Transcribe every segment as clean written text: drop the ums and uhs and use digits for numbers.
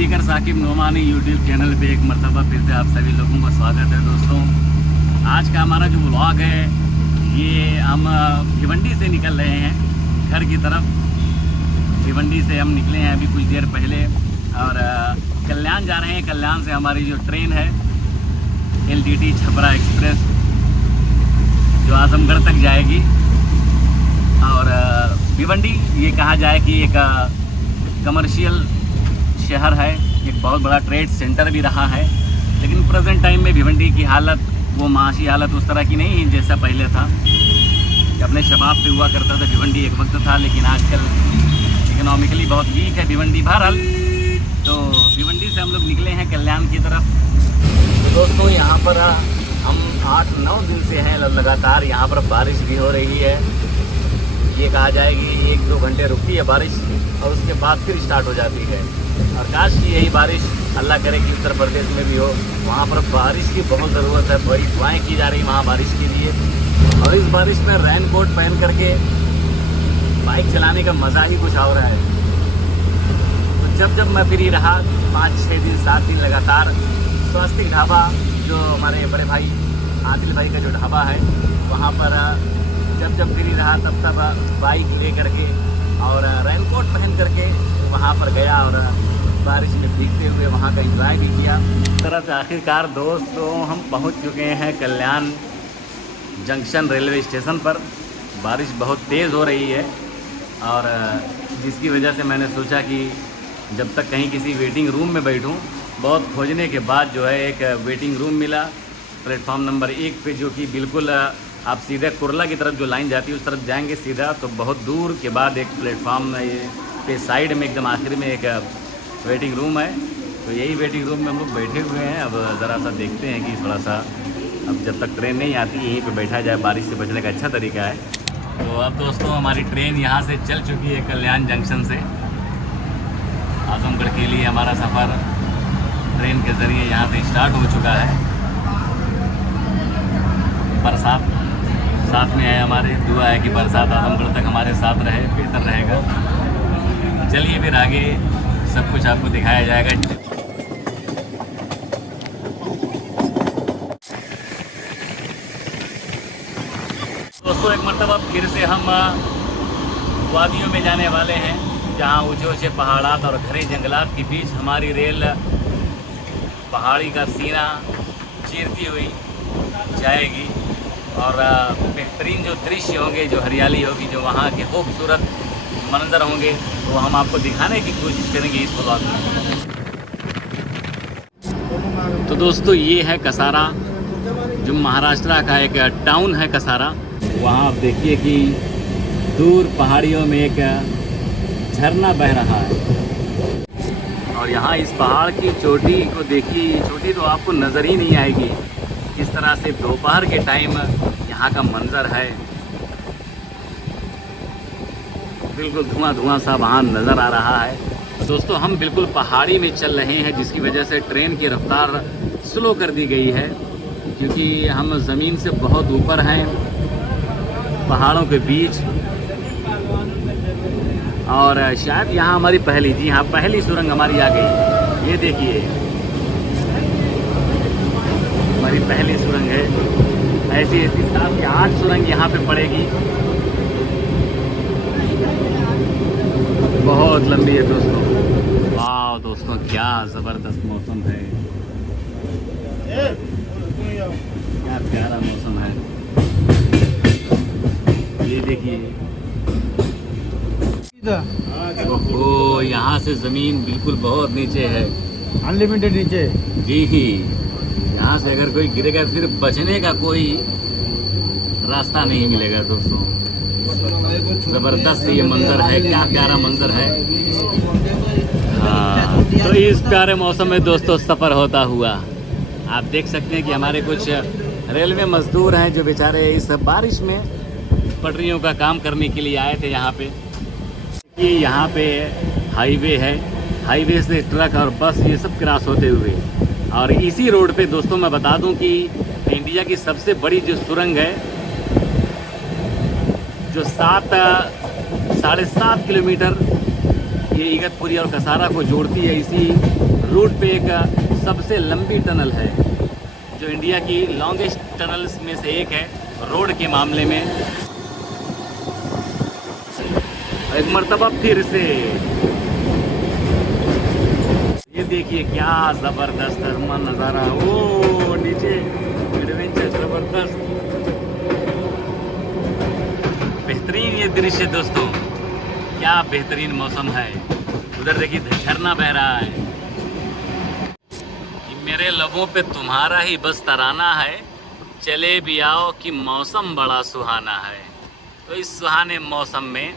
Speaker Saqib Nomani YouTube channel पे एक मरतबा फिर से आप सभी लोगों का स्वागत है। दोस्तों, आज का हमारा जो व्लॉग है ये हम भिवंडी से निकल रहे हैं घर की तरफ। भिवंडी से हम निकले हैं अभी कुछ देर पहले और कल्याण जा रहे हैं। कल्याण से हमारी जो ट्रेन है LTT छपरा एक्सप्रेस जो आजमगढ़ तक जाएगी। और भिवंडी ये कहा जाए कि एक कमर्शियल शहर है, एक बहुत बड़ा ट्रेड सेंटर भी रहा है। लेकिन प्रेजेंट टाइम में भिवंडी की हालत, वो माशी हालत उस तरह की नहीं है जैसा पहले था। अपने शबाब पे हुआ करता था भिवंडी एक वक्त था, लेकिन आजकल इकोनॉमिकली बहुत वीक है भिवंडी। बहरहाल तो भिवंडी से हम लोग निकले हैं कल्याण की तरफ। तो दोस्तों, यहाँ पर हम 8-9 दिन से हैं लगातार। यहाँ पर बारिश भी हो रही है। ये कहा जाएगी 1-2 घंटे रुकती है बारिश और उसके बाद फिर स्टार्ट हो जाती है। और काश की यही बारिश अल्लाह करे कि उत्तर प्रदेश में भी हो। वहाँ पर बारिश की बहुत ज़रूरत है, बड़ी दुआएं की जा रही वहाँ बारिश के लिए। और इस बारिश में रेन कोट पहन करके बाइक चलाने का मज़ा ही कुछ और है। तो जब मैं फ्री रहा 5-6 दिन 7 दिन लगातार, स्वास्तिक ढाबा जो हमारे बड़े भाई आदिल भाई का जो ढाबा है वहाँ पर जब फ्री रहा तब बाइक ले करके और रेनकोट पहन करके वहाँ पर गया और बारिश में भीगते हुए वहाँ का एंजॉय भी किया। इस तरह से आखिरकार दोस्तों हम पहुँच चुके हैं कल्याण जंक्शन रेलवे स्टेशन पर। बारिश बहुत तेज़ हो रही है और जिसकी वजह से मैंने सोचा कि जब तक कहीं किसी वेटिंग रूम में बैठूं, बहुत खोजने के बाद जो है एक वेटिंग रूम मिला प्लेटफॉर्म नंबर 1 पे, जो कि बिल्कुल आप सीधे कुरला की तरफ जो लाइन जाती है उस तरफ जाएंगे सीधा तो बहुत दूर के बाद एक प्लेटफॉर्म पे साइड में एकदम आखिर में एक वेटिंग रूम है। तो यही वेटिंग रूम में हम लोग बैठे हुए हैं। अब ज़रा सा देखते हैं कि थोड़ा सा अब जब तक ट्रेन नहीं आती यहीं पे बैठा जाए, बारिश से बचने का अच्छा तरीका है। तो अब दोस्तों हमारी ट्रेन यहाँ से चल चुकी है कल्याण जंक्शन से। आजमगढ़ के लिए हमारा सफ़र ट्रेन के ज़रिए यहाँ से स्टार्ट हो चुका है। बरसात साथ में है हमारे, दुआ है कि बरसात आजमगढ़ तक हमारे साथ रहे, बेहतर रहेगा। चलिए फिर आगे सब कुछ आपको दिखाया जाएगा। दोस्तों एक मरतबा फिर से हम वादियों में जाने वाले हैं, जहाँ ऊँचे ऊँचे पहाड़ात और घने जंगलात के बीच हमारी रेल पहाड़ी का सीना चीरती हुई जाएगी। और बेहतरीन जो दृश्य होंगे, जो हरियाली होगी, जो वहाँ के खूबसूरत मंजर होंगे, वो हम आपको दिखाने की कोशिश करेंगे इस व्लॉग में। तो दोस्तों ये है कसारा, जो महाराष्ट्र का एक टाउन है कसारा। वहाँ आप देखिए कि दूर पहाड़ियों में एक झरना बह रहा है और यहाँ इस पहाड़ की चोटी को देखिए, चोटी तो आपको नज़र ही नहीं आएगी। इस तरह से दोपहर के टाइम यहाँ का मंजर है, बिल्कुल धुआं सा वहाँ नज़र आ रहा है। दोस्तों हम बिल्कुल पहाड़ी में चल रहे हैं, जिसकी वजह से ट्रेन की रफ्तार स्लो कर दी गई है, क्योंकि हम ज़मीन से बहुत ऊपर हैं पहाड़ों के बीच। और शायद यहाँ हमारी पहली सुरंग हमारी आ गई। ये देखिए हमारी पहली सुरंग है। ऐसी 7 या 8 सुरंग यहाँ पे पड़ेगी, बहुत लंबी है दोस्तों। वाह दोस्तों क्या ज़बरदस्त मौसम है, क्या प्यारा मौसम है। ये देखिए ओहो, यहाँ से ज़मीन बिल्कुल बहुत नीचे है, अनलिमिटेड नीचे जी ही। यहाँ से अगर कोई गिरेगा फिर बचने का कोई रास्ता नहीं मिलेगा दोस्तों। ज़बरदस्त ये मंजर है, क्या प्यारा मंजर है। हाँ, तो इस प्यारे मौसम में दोस्तों सफ़र होता हुआ आप देख सकते हैं कि हमारे कुछ रेलवे मजदूर हैं जो बेचारे इस बारिश में पटरियों का काम करने के लिए आए थे यहाँ पे। ये यहाँ पे हाईवे है, हाईवे से ट्रक और बस ये सब क्रॉस होते हुए। और इसी रोड पे दोस्तों मैं बता दूं कि इंडिया की सबसे बड़ी जो सुरंग है, जो 7.5 किलोमीटर ये इगतपुरी और कसारा को जोड़ती है। इसी रूट पे एक सबसे लंबी टनल है जो इंडिया की लॉन्गेस्ट टनल्स में से एक है रोड के मामले में। एक मर्तबा फिर से ये देखिए क्या ज़बरदस्त नज़ारा। ओ नीचे एडवेंचर ज़बरदस्त, बेहतरीन ये दृश्य दोस्तों, क्या बेहतरीन मौसम है। उधर देखिए झरना बह रहा है। मेरे लबों पे तुम्हारा ही बस तराना है, चले भी आओ कि मौसम बड़ा सुहाना है। तो इस सुहाने मौसम में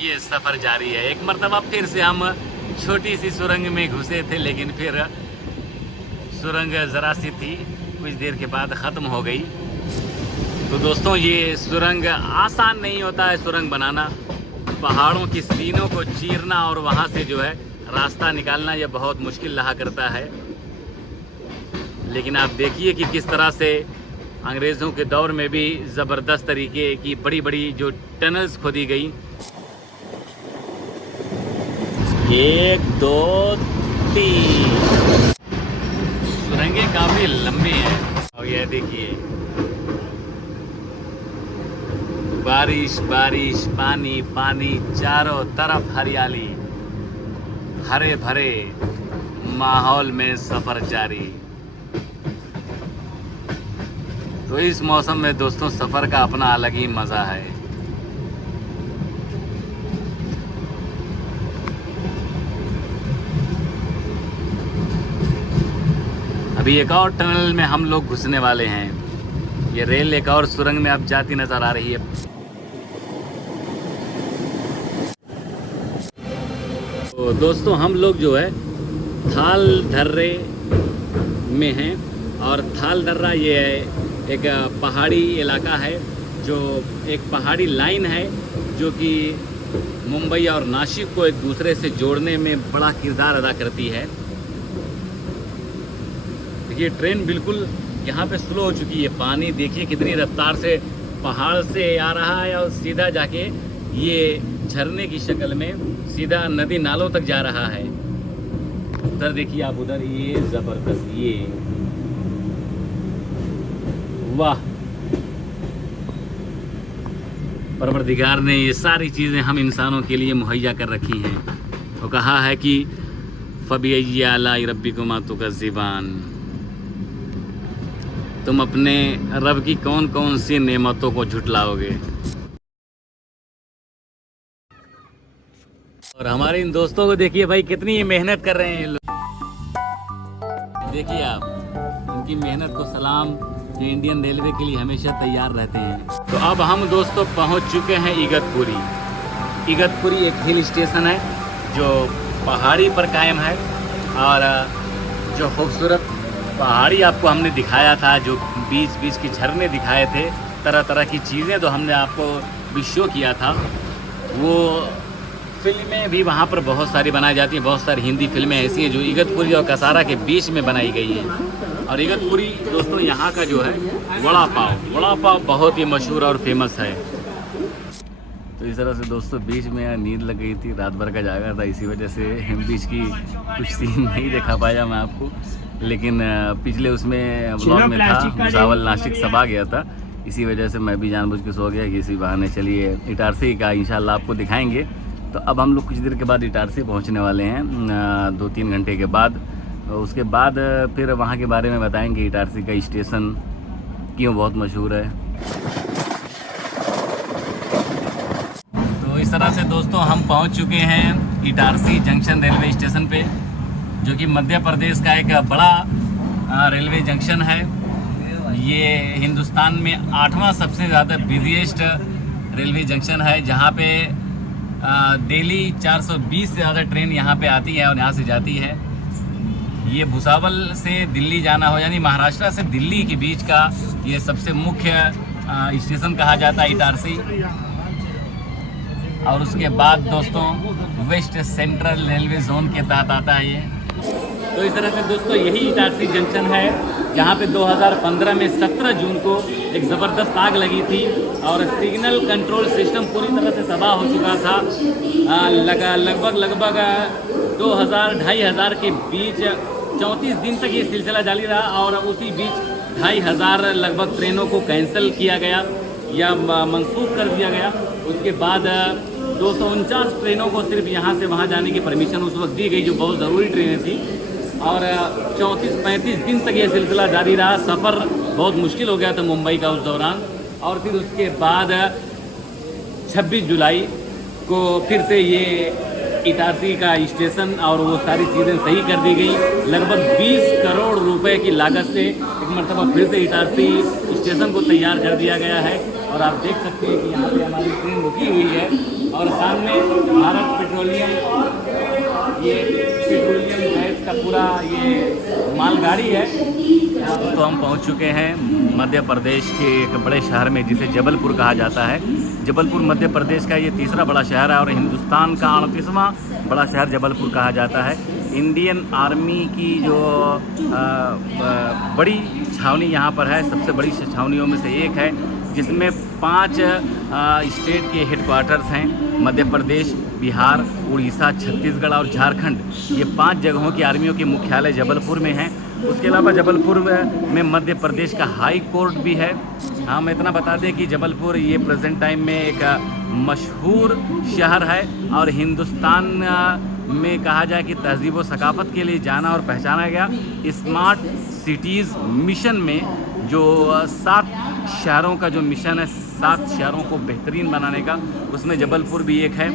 ये सफ़र जारी है। एक मर्तबा फिर से हम छोटी सी सुरंग में घुसे थे, लेकिन फिर सुरंग ज़रा सी थी, कुछ देर के बाद ख़त्म हो गई। तो दोस्तों ये सुरंग आसान नहीं होता है सुरंग बनाना। पहाड़ों की सीनों को चीरना और वहाँ से जो है रास्ता निकालना यह बहुत मुश्किल रहा करता है। लेकिन आप देखिए कि किस तरह से अंग्रेज़ों के दौर में भी ज़बरदस्त तरीके की बड़ी बड़ी जो टनल्स खोदी गई। 1 2 3 सुरंगें काफ़ी लंबी हैं। और यह देखिए बारिश बारिश, पानी पानी, चारों तरफ हरियाली, हरे भरे माहौल में सफ़र जारी। तो इस मौसम में दोस्तों सफ़र का अपना अलग ही मज़ा है। अभी एक और टनल में हम लोग घुसने वाले हैं। ये रेल एक और सुरंग में अब जाती नज़र आ रही है। तो दोस्तों हम लोग जो है थाल दर्रे में हैं, और थाल दर्रा ये एक पहाड़ी इलाका है, जो एक पहाड़ी लाइन है जो कि मुंबई और नासिक को एक दूसरे से जोड़ने में बड़ा किरदार अदा करती है। देखिए ट्रेन बिल्कुल यहाँ पे स्लो हो चुकी है। पानी देखिए कितनी रफ्तार से पहाड़ से आ रहा है और सीधा जाके ये झरने की शक्ल में सीधा नदी नालों तक जा रहा है। उधर देखिए आप, उधर ये ज़बरदस्त, ये वाह, परवरदिगार ने ये सारी चीज़ें हम इंसानों के लिए मुहैया कर रखी हैं। वो कहा है कि फ़बिअय्यि आलाइ रब्बिकुमा तुकज़्ज़िबान, तुम अपने रब की कौन कौन सी नेमतों को झुटलाओगे। और हमारे इन दोस्तों को देखिए भाई कितनी मेहनत कर रहे हैं लोग। देखिए आप, उनकी मेहनत को सलाम, जो इंडियन रेलवे के लिए हमेशा तैयार रहते हैं। तो अब हम दोस्तों पहुंच चुके हैं इगतपुरी। इगतपुरी एक हिल स्टेशन है जो पहाड़ी पर कायम है, और जो खूबसूरत पहाड़ी आपको हमने दिखाया था, जो बीच बीच के झरने दिखाए थे, तरह तरह की चीज़ें तो हमने आपको भी शो किया था, वो फिल्में भी वहाँ पर बहुत सारी बनाई जाती हैं। बहुत सारी हिंदी फिल्में ऐसी हैं जो इगतपुरी और कसारा के बीच में बनाई गई हैं। और इगतपुरी दोस्तों यहाँ का जो है वड़ा पाव बहुत ही मशहूर और फेमस है। तो इस तरह से दोस्तों बीच में नींद लग गई थी, रात भर का जागा था, इसी वजह से बीच की कुछ सीन नहीं दिखा पाया मैं आपको। लेकिन पिछले उसमें ब्लॉग में था, भुसावल नासिक सब आ गया था, इसी वजह से मैं भी जानबूझ के सो गया कि इसी बहाने चलिए इटारसी का इंशाल्लाह आपको दिखाएंगे। तो अब हम लोग कुछ देर के बाद इटारसी पहुंचने वाले हैं, 2-3 घंटे के बाद। उसके बाद फिर वहां के बारे में बताएंगे, इटारसी का स्टेशन क्यों बहुत मशहूर है। तो इस तरह से दोस्तों हम पहुंच चुके हैं इटारसी जंक्शन रेलवे स्टेशन पे, जो कि मध्य प्रदेश का एक बड़ा रेलवे जंक्शन है। ये हिंदुस्तान में 8वां सबसे ज़्यादा बिजीएस्ट रेलवे जंक्शन है, जहाँ पे डेली 420 से ज़्यादा ट्रेन यहाँ पे आती है और यहाँ से जाती है। ये भुसावल से दिल्ली जाना हो, यानी महाराष्ट्र से दिल्ली के बीच का ये सबसे मुख्य स्टेशन कहा जाता है इटारसी। और उसके बाद दोस्तों वेस्ट सेंट्रल रेलवे जोन के तहत आता है ये। तो इस तरह से दोस्तों यही इटारसी जंक्शन है जहाँ पे 2015 में 17 जून को एक ज़बरदस्त आग लगी थी और सिग्नल कंट्रोल सिस्टम पूरी तरह से तबाह हो चुका था। लगभग 2000-2500 के बीच 34 दिन तक ये सिलसिला जारी रहा और उसी बीच 2500 लगभग ट्रेनों को कैंसिल किया गया या मंसूख कर दिया गया। उसके बाद 249 ट्रेनों को सिर्फ यहाँ से वहाँ जाने की परमिशन उस वक्त दी गई, जो बहुत ज़रूरी ट्रेनें थी। और 34-35 दिन तक ये सिलसिला जारी रहा। सफ़र बहुत मुश्किल हो गया था मुंबई का उस दौरान। और फिर उसके बाद 26 जुलाई को फिर से ये इटारसी का स्टेशन और वो सारी चीज़ें सही कर दी गई। लगभग 20 करोड़ रुपए की लागत से एक मरतबा फिर से इटारसी स्टेशन को तैयार कर दिया गया है। और आप देख सकते हैं कि यहाँ पे हमारी ट्रेन रुकी हुई है और सामने भारत पेट्रोलियम, ये पेट्रोलियम गैस का पूरा ये मालगाड़ी है। तो हम पहुँच चुके हैं मध्य प्रदेश के एक बड़े शहर में जिसे जबलपुर कहा जाता है। जबलपुर मध्य प्रदेश का ये तीसरा बड़ा शहर है और हिंदुस्तान का 38वां बड़ा शहर जबलपुर कहा जाता है। इंडियन आर्मी की जो बड़ी छावनी यहाँ पर है, सबसे बड़ी छावनियों में से एक है, जिसमें 5 स्टेट के हेडक्वार्टर्स हैं। मध्य प्रदेश, बिहार, उड़ीसा, छत्तीसगढ़ और झारखंड, ये 5 जगहों की आर्मियों के मुख्यालय जबलपुर में हैं। उसके अलावा जबलपुर में मध्य प्रदेश का हाई कोर्ट भी है। हम इतना बता दें कि जबलपुर ये प्रेजेंट टाइम में एक मशहूर शहर है और हिंदुस्तान में कहा जाए कि तहज़ीब व सकाफ़त के लिए जाना और पहचाना गया। स्मार्ट सिटीज़ मिशन में जो 7 शहरों का जो मिशन है, 7 शहरों को बेहतरीन बनाने का, उसमें जबलपुर भी एक है।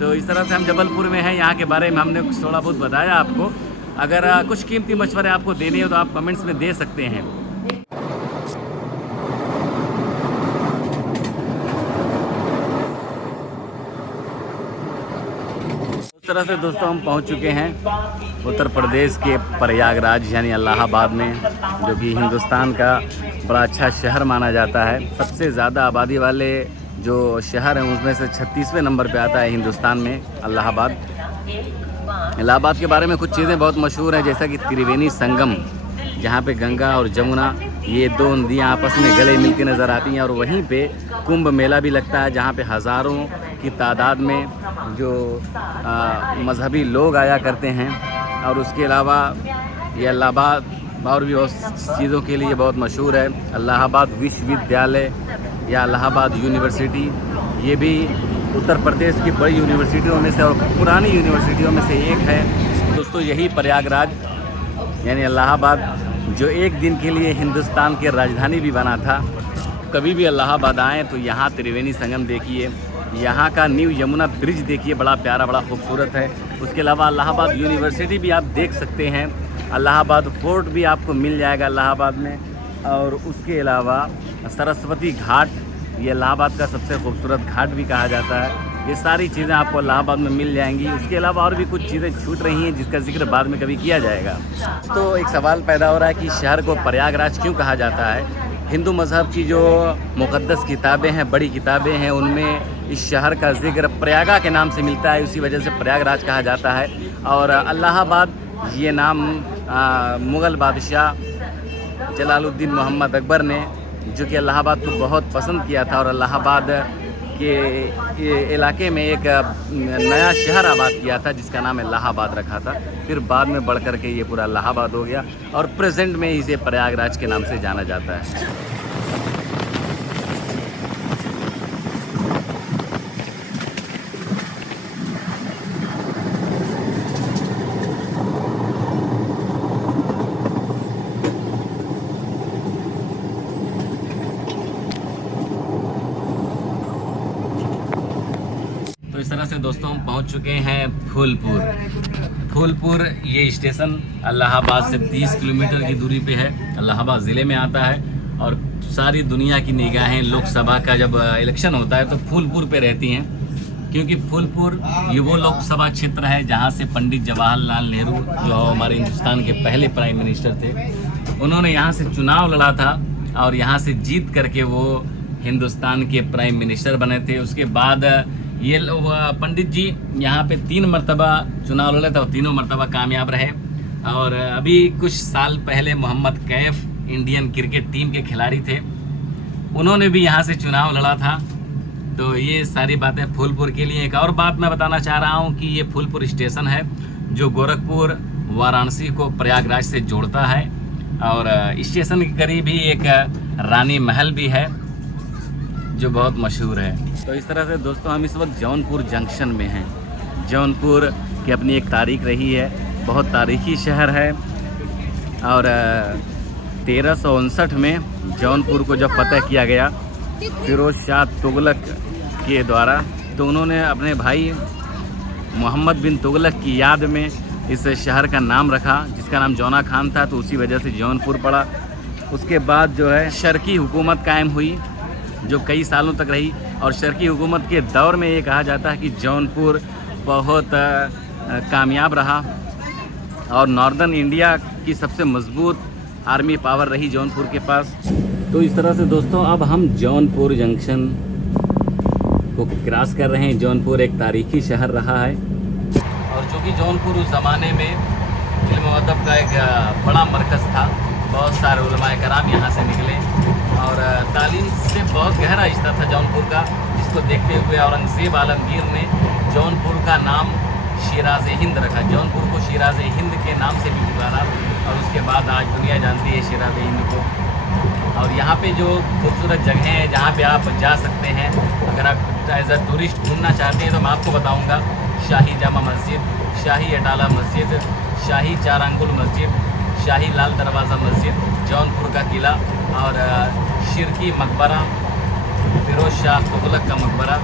तो इस तरह से हम जबलपुर में हैं। यहाँ के बारे में हमने थोड़ा बहुत बताया आपको। अगर कुछ कीमती मशवरे आपको देने हो तो आप कमेंट्स में दे सकते हैं। इस तरह से दोस्तों हम पहुंच चुके हैं उत्तर प्रदेश के प्रयागराज यानी इलाहाबाद में, जो कि हिंदुस्तान का बड़ा अच्छा शहर माना जाता है। सबसे ज़्यादा आबादी वाले जो शहर हैं उसमें से 36वें नंबर पे आता है हिंदुस्तान में इलाहाबाद। इलाहाबाद के बारे में कुछ चीज़ें बहुत मशहूर हैं, जैसा कि त्रिवेणी संगम, जहाँ पे गंगा और जमुना ये 2 नदियाँ आपस में गले मिलकर नज़र आती हैं। और वहीं पे कुंभ मेला भी लगता है, जहाँ पे हज़ारों की तादाद में जो मजहबी लोग आया करते हैं। और उसके अलावा ये इलाहाबाद और भी बहुत चीज़ों के लिए बहुत मशहूर है। इलाहाबाद विश्वविद्यालय या इलाहाबाद यूनिवर्सिटी, ये भी उत्तर प्रदेश की बड़ी यूनिवर्सिटियों में से और पुरानी यूनिवर्सिटियों में से एक है। दोस्तों यही प्रयागराज यानी इलाहाबाद, जो एक दिन के लिए हिंदुस्तान की राजधानी भी बना था। कभी भी इलाहाबाद आएँ तो यहाँ त्रिवेणी संगम देखिए, यहाँ का न्यू यमुना ब्रिज देखिए, बड़ा प्यारा, बड़ा खूबसूरत है। उसके अलावा इलाहाबाद यूनिवर्सिटी भी आप देख सकते हैं। इलाहाबाद फोर्ट भी आपको मिल जाएगा इलाहाबाद में। और उसके अलावा सरस्वती घाट, ये इलाहाबाद का सबसे खूबसूरत घाट भी कहा जाता है। ये सारी चीज़ें आपको इलाहाबाद में मिल जाएंगी। उसके अलावा और भी कुछ चीज़ें छूट रही हैं जिसका जिक्र बाद में कभी किया जाएगा। तो एक सवाल पैदा हो रहा है कि शहर को प्रयागराज क्यों कहा जाता है। हिंदू मज़हब की जो मुक़द्दस किताबें हैं, बड़ी किताबें हैं, उनमें इस शहर का जिक्र प्रयागा के नाम से मिलता है, उसी वजह से प्रयागराज कहा जाता है। और इलाहाबाद ये नाम मुग़ल बादशाह जलालुद्दीन मोहम्मद अकबर ने, जो कि इलाहाबाद को बहुत पसंद किया था और इलाहाबाद के इलाके में एक नया शहर आबाद किया था जिसका नाम इलाहाबाद रखा था। फिर बाद में बढ़ कर के ये पूरा इलाहाबाद हो गया और प्रेजेंट में इसे प्रयागराज के नाम से जाना जाता है। तो इस तरह से दोस्तों हम पहुंच चुके हैं फूलपुर। ये स्टेशन इलाहाबाद से 30 किलोमीटर की दूरी पे है, इलाहाबाद ज़िले में आता है। और सारी दुनिया की निगाहें लोकसभा का जब इलेक्शन होता है तो फूलपुर पे रहती हैं, क्योंकि फूलपुर ये वो लोकसभा क्षेत्र है जहां से पंडित जवाहरलाल नेहरू, जो हमारे हिंदुस्तान के पहले प्राइम मिनिस्टर थे, उन्होंने यहाँ से चुनाव लड़ा था और यहाँ से जीत करके वो हिंदुस्तान के प्राइम मिनिस्टर बने थे। उसके बाद ये पंडित जी यहाँ पे 3 मरतबा चुनाव लड़े थे और तीनों मरतबा कामयाब रहे। और अभी कुछ साल पहले Mohammad Kaif Indian cricket team के खिलाड़ी थे, उन्होंने भी यहाँ से चुनाव लड़ा था। तो ये सारी बातें फूलपुर के लिए। एक और बात मैं बताना चाह रहा हूँ कि ये फूलपुर स्टेशन है जो गोरखपुर वाराणसी को प्रयागराज से जोड़ता है, और स्टेशन के करीब ही एक रानी महल भी है जो बहुत मशहूर है। तो इस तरह से दोस्तों हम इस वक्त जौनपुर जंक्शन में हैं। जौनपुर की अपनी एक तारीख रही है, बहुत तारीखी शहर है। और 1359 में जौनपुर को जब फतह किया गया फिरोज शाह तुगलक के द्वारा, तो उन्होंने अपने भाई मोहम्मद बिन तुगलक की याद में इस शहर का नाम रखा, जिसका नाम जौना खान था, तो उसी वजह से जौनपुर पड़ा। उसके बाद जो है शर्की हुकूमत कायम हुई जो कई सालों तक रही, और शर्की हुकूमत के दौर में ये कहा जाता है कि जौनपुर बहुत कामयाब रहा और नॉर्दर्न इंडिया की सबसे मजबूत आर्मी पावर रही जौनपुर के पास। तो इस तरह से दोस्तों अब हम जौनपुर जंक्शन को क्रॉस कर रहे हैं। जौनपुर एक तारीखी शहर रहा है, और चूँकि जौनपुर उस ज़माने में इल्म व अदब का एक बड़ा मरकज़ था, बहुत सारे उलमाए कराम यहाँ से निकले, और तालीम से बहुत गहरा रिश्ता था जौनपुर का, जिसको देखते हुए औरंगज़ेब आलमगीर ने जौनपुर का नाम शिराज़ हिंद रखा। जौनपुर को शिराज़ हिंद के नाम से भी पुकारा, और उसके बाद आज दुनिया जानती है शिराज़ हिंद को। और यहाँ पे जो खूबसूरत जगह हैं जहाँ पे आप जा सकते हैं, अगर आप एज अ टूरिस्ट घूमना चाहते हैं तो मैं आपको बताऊँगा शाही जामा मस्जिद, शाही अटाला मस्जिद, शाही चार अंगुल मस्जिद, शाही लाल दरवाज़ा मस्जिद, जौनपुर का किला, और शिरकी मकबरा, फिरोज शाह तुगलक का मकबरा,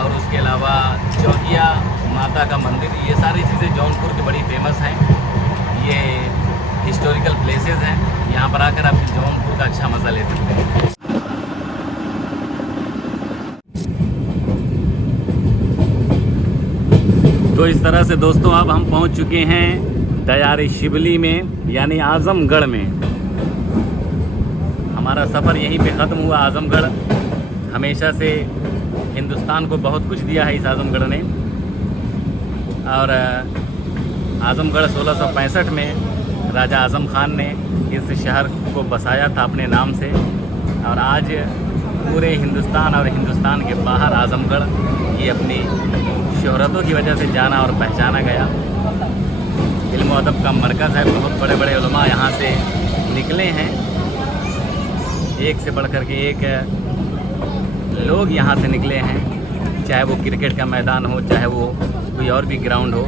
और उसके अलावा चौकिया माता का मंदिर। ये सारी चीज़ें जौनपुर की बड़ी फेमस हैं। ये हिस्टोरिकल प्लेसेस हैं, यहाँ पर आकर आप जौनपुर का अच्छा मज़ा ले सकते हैं। तो इस तरह से दोस्तों अब हम पहुँच चुके हैं दयारी शिवली में, यानी आज़मगढ़ में। हमारा सफ़र यहीं पे ख़त्म हुआ। आज़मगढ़ हमेशा से हिंदुस्तान को बहुत कुछ दिया है इस आज़मगढ़ ने, और आज़मगढ़ 1665 में राजा आज़म खान ने इस शहर को बसाया था अपने नाम से, और आज पूरे हिंदुस्तान और हिंदुस्तान के बाहर आज़मगढ़ ये अपनी शोहरतों की वजह से जाना और पहचाना गया। इल्म अदब का मरकज़ है, बहुत बड़े बड़े उलमा यहाँ से निकले हैं, एक से बढ़ कर के एक लोग यहाँ से निकले हैं। चाहे वो क्रिकेट का मैदान हो, चाहे वो कोई और भी ग्राउंड हो,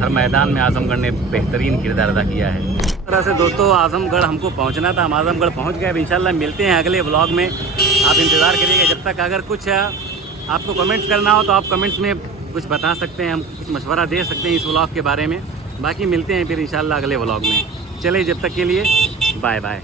हर मैदान में आज़मगढ़ ने बेहतरीन किरदार अदा किया है। इस तरह से दोस्तों आज़मगढ़ हमको पहुँचना था, हम आज़मगढ़ पहुँच गए। अब इंशाल्लाह मिलते हैं अगले व्लॉग में, आप इंतज़ार करिएगा। जब तक अगर कुछ आपको कमेंट्स करना हो तो आप कमेंट्स में कुछ बता सकते हैं, हम कुछ मशवरा दे सकते हैं इस व्लॉग के बारे में। बाकी मिलते हैं फिर इंशाल्लाह अगले व्लॉग में। चलिए जब तक के लिए बाय बाय।